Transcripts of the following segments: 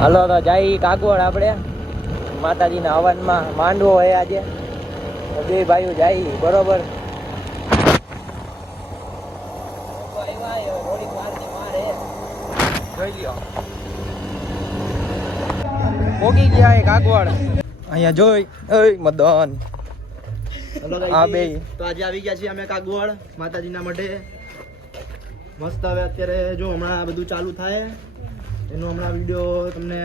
હાલો તો જાય કાગવડ આપણે. માતાજીના હવનમાં માંડવો હોય આજે. બે ભાઈઓ જાય બરોબર? પોગી ગયા એ કાગવડ અહીંયા જોઈ ઓય મદન. હા, બે. તો આજે આવી ગયા છીએ અમે કાગવડ માતાજીના મઢે. મસ્ત હવે અત્યારે જો હમણાં બધું ચાલુ થાય. એનો હમણાં વીડિયો તમને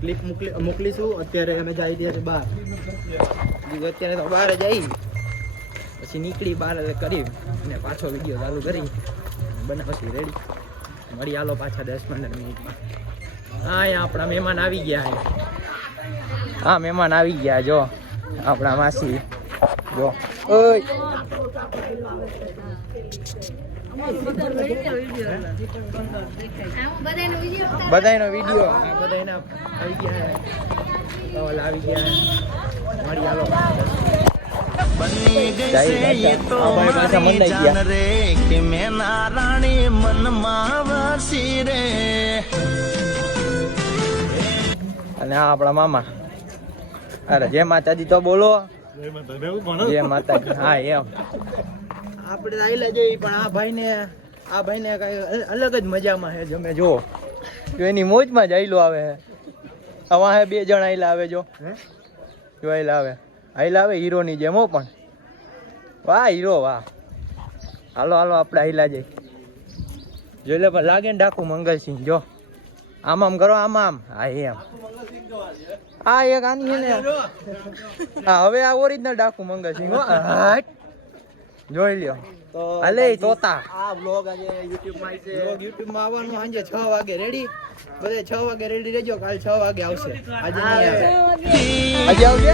ક્લિપ મોકલી મોકલીશું. અત્યારે અમે જઈ છીએ બહાર. અત્યારે તો બહાર જઈ પછી નીકળી બહાર કરી અને પાછો વીડિયો ચાલુ કરી. બનાવશું રેડી મળી આલો પાછા દસ પંદર મિનિટમાં. હા, અહીંયા આપણા મહેમાન આવી ગયા હા, મહેમાન આવી ગયા, જો. આપણા માસી. જો. ઓય. બધાયનો વીડિયો. આ આવી ગયા ગયા મળી રે કે મેં નારાણી મનમાં વસી રે. અને આ આપણા મામા. અરે જે માતાજી તો બોલો. જય માતાજી. હા એમ. આપણે તો આયલા જઈ પણ આ ભાઈને આ ભાઈને કઈ અલગ જ મજામાં છે જમે જો. જો એની મોજમાં જ આયલો આવે છે આવા હે બે જણ આયલા આવે જો. જો આયલા આવે. આયલા આવે હીરોની જેમ હો પણ. વાહ હીરો વાહ. હાલો હાલો આપણે આયલા જઈ જોઈ લે પણ લાગે ને ડાકુ મંગલસિંહ જો. આમ આમ કરો આમ આમ. હા એમ. આ એક આની છે ને. હા હવે આ ઓરિજિનલ ડાકુ મંગલસિંહ હાટ. જોઈ લ્યો. તો અલે તોતા. આ વ્લોગ આજે YouTube માં આવશે YouTube માં આવવાનું સાંજે છ વાગે રેડી બધે છ વાગે રેડી રહેજો કાલ છ વાગે આવશે. આજે નહીં આવે. આજે આવશે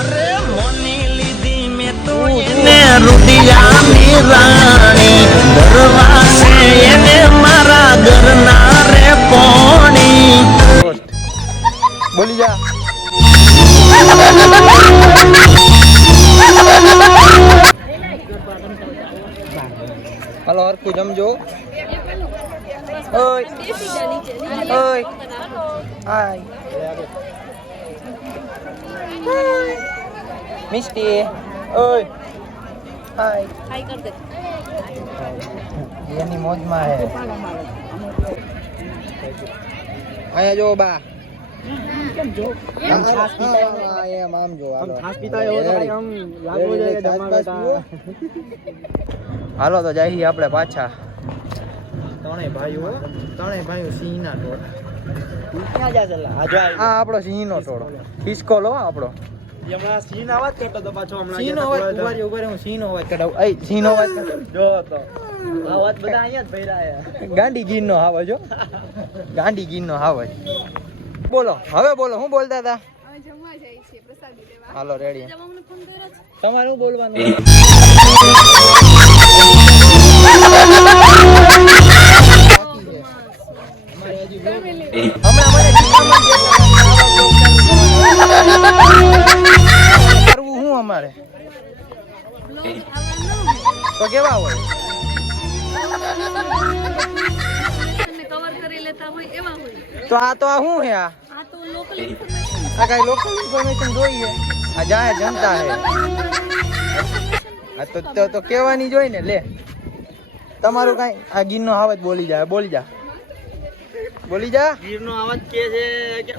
અરે મોની લીધી મેં તો એને. બોલી જા હાલો હરખું જમજો ઓય ઓય હાય મિસ્ટી ઓય હાય એની મોજમાં હે અહીંયા જો બા આમ છાસ પીતા એમ આમ જો હાલો. છાસ પીતા એવો તો કાંઈ આમ લાગવો જોઈએ? હાલો તો આપણે પાછા. ત્રણેય ભાઈઓ ત્રણેય ભાઈઓ સિંહના ટોળ ક્યાં જા ચલા? આ જો આ આ આપણો સિંહનો ટોળો હિસકો લો આપણો. એ હમણાં સીન અવાજ કરતો તો પાછો હમણાં સિંહનો અવાજ ઊભા ઊભા હું સિંહ અવાજ કઢાવું સિંહનો અવાજ જો તો. અવાજ બધા અહીંયા જ ભર્યા છે. ગાંડી ગીરનો હાવજ હો ગાંડી ગીરનો હાવજ બોલો. હવે બોલો હું બોલતા હતા? અમે જમવા જઈએ છીએ પ્રસાદી લેવા. હાલો રેડી. તમારે બોલવાનું? કરવું શું અમારે? તો કેવા હોય? તમને કવર કરી લેતા હોય એવા હોય. તો આ તો આ શું હે આ? આ કઈ લોકલ ઇન્ફોર્મેશન જોઈએ? આ જાહેર જનતા હે. આ તો તો તો કહેવાની જોઈ ને લે. તમારું કઈ આ ગીરનો હાવજ બોલી જા બોલી જા. બોલી જા. ગીરનો અવાજ કે છે કે